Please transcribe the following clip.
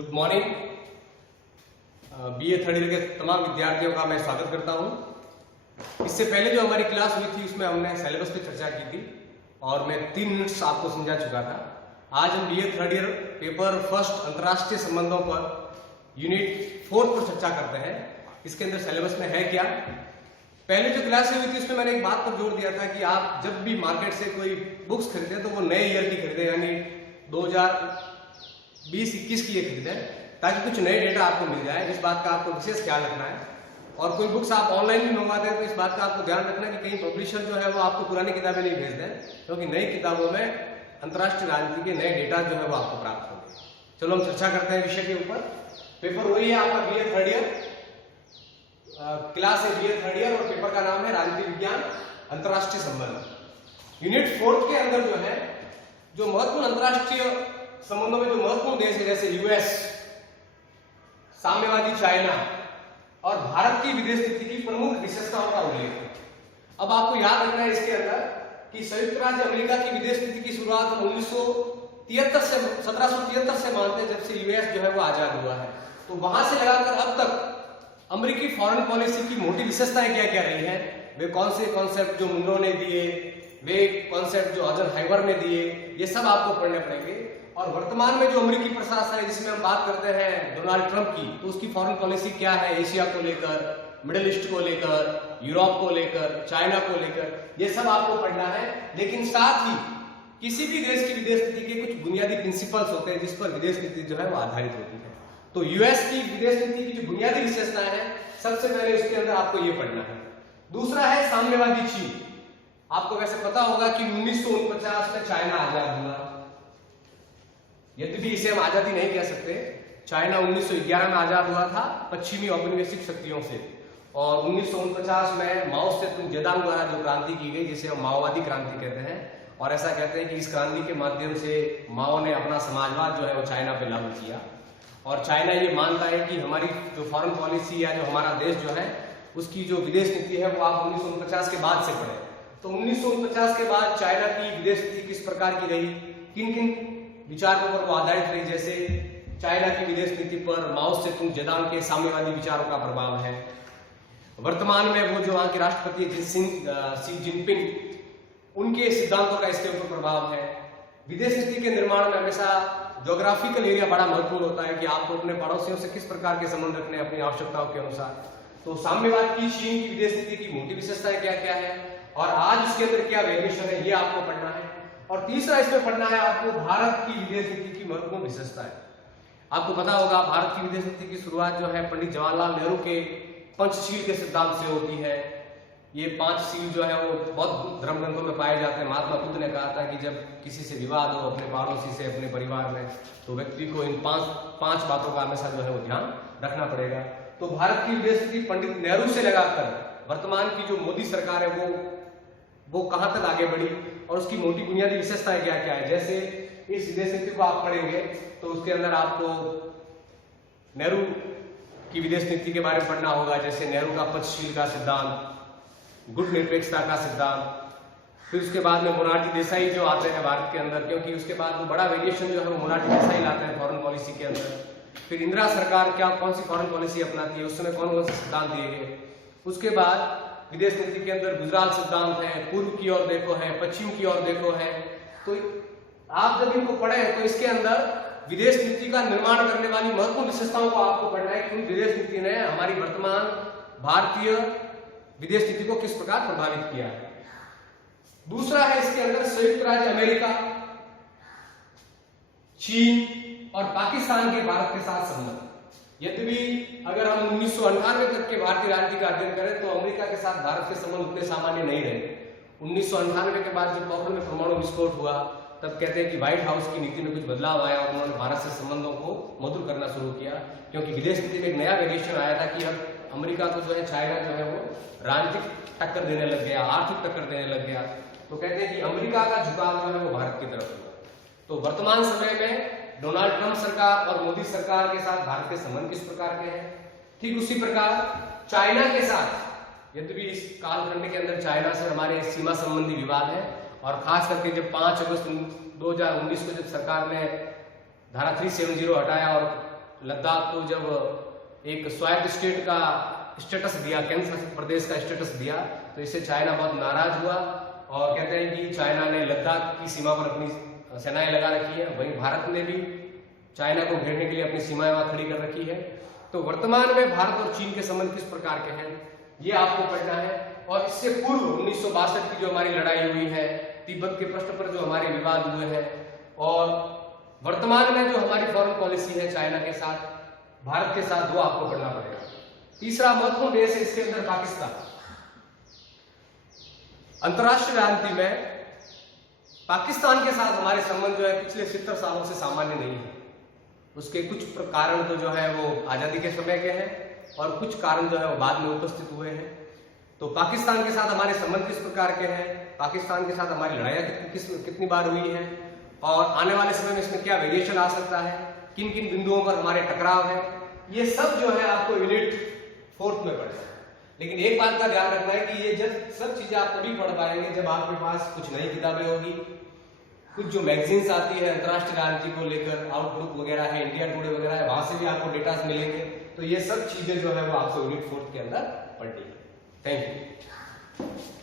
Good morning. BA third year के तमाम विद्यार्थियों का मैं स्वागत करता हूं। इससे पहले जो हमारी क्लास हुई थी उसमें हमने सिलेबस पे चर्चा की थी और मैं 3 मिनट्स आपको समझा चुका था। आज हम BA third year paper first अंतर्राष्ट्रीय संबंधों पर यूनिट 4 पर चर्चा करते हैं। इसके अंदर सिलेबस में है क्या। पहले जो क्लास हुई थी उसमें मैंने एक बात पर जोर दिया था कि आप जब भी मार्केट से कोई बुक्स खरीदें तो वो नए ईयर की खरीदें, यानी 2020-21 की ये खरीदें ताकि कुछ नए डेटा आपको मिल जाए। इस बात का आपको विशेष ख्याल रखना है। और कोई बुक्स आप ऑनलाइन भी मंगवाते हैं तो इस बात का आपको ध्यान रखना है कि कहीं पब्लिशर जो है वो आपको पुरानी किताबें नहीं भेज दें, क्योंकि नई किताबों में अंतर्राष्ट्रीय राजनीति के नए डेटा जो है वो आपको प्राप्त होंगे। चलो हम चर्चा करते हैं विषय के ऊपर। पेपर वही है आपका बीए थर्ड ईयर, क्लास है बीए थर्ड ईयर और पेपर का नाम है राजनीति विज्ञान अंतर्राष्ट्रीय संबंध। यूनिट 4 के अंदर जो है जो महत्वपूर्ण अंतर्राष्ट्रीय संबंधों में जो महत्वपूर्ण देश है जैसे यूएस, साम्यवादी चाइना और भारत की विदेश नीति की प्रमुख विशेषताओं का उल्लेख है। अब आपको याद रखना है इसके अंदर कि संयुक्त राज्य अमेरिका की विदेश नीति की शुरुआत 1773 से मानते हैं, जब से यूएस जो है वो आजाद हुआ है। तो वहां से लगाकर अब तक अमेरिकी फॉरेन पॉलिसी की मोटी विशेषताएं क्या क्या रही हैं, वे कौन से कॉन्सेप्ट जो मुनरो ने दिए, वे कॉन्सेप्ट जो आइजनहावर ने दिए, ये सब आपको पढ़ने पड़ेंगे। और वर्तमान में जो अमेरिकी प्रशासन है जिसमें हम बात करते हैं डोनाल्ड ट्रंप की, तो उसकी फॉरेन पॉलिसी क्या है एशिया को लेकर, मिडिल ईस्ट को लेकर, यूरोप को लेकर, चाइना को लेकर, ये सब आपको पढ़ना है। लेकिन साथ ही किसी भी देश की विदेश नीति के कुछ बुनियादी प्रिंसिपल्स होते हैं जिस पर विदेश नीति जो है वो आधारित होती है। तो यूएस की विदेश नीति की जो बुनियादी विशेषताएं हैं, सबसे पहले उसके अंदर आपको ये पढ़ना है। दूसरा है साम्यवादी चीन। आपको वैसे पता होगा कि 1949 में चाइना आजाद हुआ, यद्यपि इसे हम आजादी नहीं कह सकते। चाइना 1911 में आजाद हुआ था पश्चिमी औपनिवेशिक शक्तियों से, और 1949 में माओ से तुंग जेदांग द्वारा जो क्रांति की गई जिसे हम माओवादी क्रांति कहते हैं, और ऐसा कहते हैं कि इस क्रांति के माध्यम से माओ ने अपना समाजवाद जो है वो चाइना पे लागू किया। और चाइना ये मानता है कि हमारी जो फॉरेन पॉलिसी या जो हमारा देश जो है उसकी जो विदेश नीति है वो आप 1949 के बाद से पढ़े। तो 1949 के बाद चाइना की विदेश नीति किस प्रकार की रही, किन किन विचारों पर वो आधारित रही, जैसे चाइना की विदेश नीति पर माओ से तुंग जेदांग के साम्यवादी विचारों का प्रभाव है। वर्तमान में वो जो वहां के राष्ट्रपति शी जिनपिंग, उनके सिद्धांतों का इसके ऊपर प्रभाव है। विदेश नीति के निर्माण में हमेशा ज्योग्राफिकल एरिया बड़ा महत्वपूर्ण होता है कि आपको अपने पड़ोसियों से किस प्रकार के संबंध रखने अपनी आवश्यकताओं के अनुसार। तो साम्यवाद की चीन की विदेश नीति की मोटी विशेषताएं क्या क्या है और आज इसके अंदर क्या वेरिएशन है, ये आपको पढ़ना है। और तीसरा इसमें पढ़ना है आपको भारत की विदेश नीति की महत्वपूर्ण विशेषताएं। आपको पता होगा भारत की विदेश नीति की शुरुआत जो है पंडित जवाहरलाल नेहरू के पंचशील के सिद्धांत से होती है। ये 5 शील जो है वो बहुत धर्म ग्रंथों में पाए जाते हैं। महात्मा बुद्ध ने कहा था कि जब किसी से विवाद हो अपने पड़ोसी से, अपने परिवार में, तो व्यक्ति को इन पांच बातों का हमेशा जो है वो ध्यान रखना पड़ेगा। तो भारत की विदेश नीति पंडित नेहरू से लगाकर वर्तमान की जो मोदी सरकार है वो कहां तक आगे बढ़ी और उसकी मोटी बुनियादी विशेषताएं क्या क्या है। जैसे इस विदेश नीति को आप पढ़ेंगे तो उसके अंदर आपको नेहरू की विदेश नीति के बारे में पढ़ना होगा, जैसे नेहरू का पंचशील का सिद्धांत, गुट निरपेक्षता का सिद्धांत। फिर उसके बाद में मोरारजी देसाई जो आते हैं भारत के अंदर, क्योंकि उसके बाद वो बड़ा वेरिएशन जो है वो मोरारजी देसाई लाते हैं फॉरेन पॉलिसी के अंदर। फिर इंदिरा सरकार क्या कौन सी फॉरेन पॉलिसी अपनाती है, उस समय कौन कौन से सिद्धांत दिए गए। उसके बाद विदेश नीति के अंदर गुजरात सिद्धांत है, पूर्व की ओर देखो है, पश्चिम की ओर देखो है। तो आप जब इनको पढ़े तो इसके अंदर विदेश नीति का निर्माण करने वाली महत्वपूर्ण विशेषताओं को आपको पढ़ना है कि विदेश नीति ने हमारी वर्तमान भारतीय विदेश नीति को किस प्रकार प्रभावित किया है। दूसरा है इसके अंदर संयुक्त राज्य अमेरिका, चीन और पाकिस्तान के भारत के साथ संबंध। यद्यपि अगर हम 1998 तक के भारतीय राजनीति का अध्ययन करें तो अमेरिका के साथ भारत के संबंध उतने सामान्य नहीं रहे। 1998 के बाद जब पोखरण में परमाणु विस्फोट हुआ तब कहते हैं कि व्हाइट हाउस की नीति में कुछ बदलाव आया और उन्होंने भारत से संबंधों को मधुर करना शुरू किया, क्योंकि विदेश नीति में एक नया वेरिएशन आया था कि अब अमेरिका को जो है चाइना जो है वो राजनीतिक टक्कर देने लग गया, आर्थिक टक्कर देने लग गया। तो कहते हैं कि अमेरिका का झुकाव जो है वो भारत की तरफ हुआ। तो वर्तमान समय में डोनाल्ड ट्रंप सरकार और मोदी सरकार के साथ भारत के संबंध किस प्रकार के हैं। ठीक उसी प्रकार चाइना के साथ, यद्यपि इस कालखंड के अंदर चाइना से हमारे सीमा संबंधी विवाद है, और खास करके जब 5 अगस्त 2019 को जब सरकार ने धारा 370 हटाया और लद्दाख को जब एक स्वायत्त स्टेट का स्टेटस दिया, केंद्र शासित प्रदेश का स्टेटस दिया, तो इससे चाइना बहुत नाराज हुआ और कहते हैं कि चाइना ने लद्दाख की सीमा पर अपनी सेनाएं लगा रखी है। वहीं भारत ने भी चाइना को घेरने के लिए अपनी सीमाएं वहां खड़ी कर रखी है। तो वर्तमान में भारत और चीन के संबंध किस प्रकार के हैं, ये आपको पढ़ना है। और इससे पूर्व 1962 की जो हमारी लड़ाई हुई है, तिब्बत के प्रश्न पर जो हमारे विवाद हुए हैं, और वर्तमान में जो हमारी फॉरेन पॉलिसी है चाइना के साथ, भारत के साथ, वो आपको पढ़ना पड़ेगा। तीसरा महत्वपूर्ण देश है इसके अंदर पाकिस्तान। अंतरराष्ट्रीय राजनीति में पाकिस्तान के साथ हमारे संबंध जो है पिछले 70 सालों से सामान्य नहीं है। उसके कुछ कारण तो जो है वो आजादी के समय के हैं और कुछ कारण जो है वो बाद में उपस्थित हुए हैं। तो पाकिस्तान के साथ हमारे संबंध किस प्रकार के हैं, पाकिस्तान के साथ हमारी लड़ाइयाँ कितनी बार हुई है, और आने वाले समय में इसमें क्या वेरिएशन आ सकता है, किन किन बिंदुओं पर हमारे टकराव है, ये सब जो है आपको यूनिट 4 में पढ़ना है। लेकिन एक बात का ध्यान रखना है कि ये सब चीजें आप तभी पढ़ पाएंगे जब आपके पास कुछ नई किताबें होगी, कुछ जो मैगजीन्स आती है अंतरराष्ट्रीय राजनीति को लेकर, आउटलुक वगैरह है, इंडिया टुडे वगैरह है, वहां से भी आपको डेटा मिलेंगे। तो ये सब चीजें जो है वो आपको यूनिट 4 के अंदर पढ़नी है। Thank you.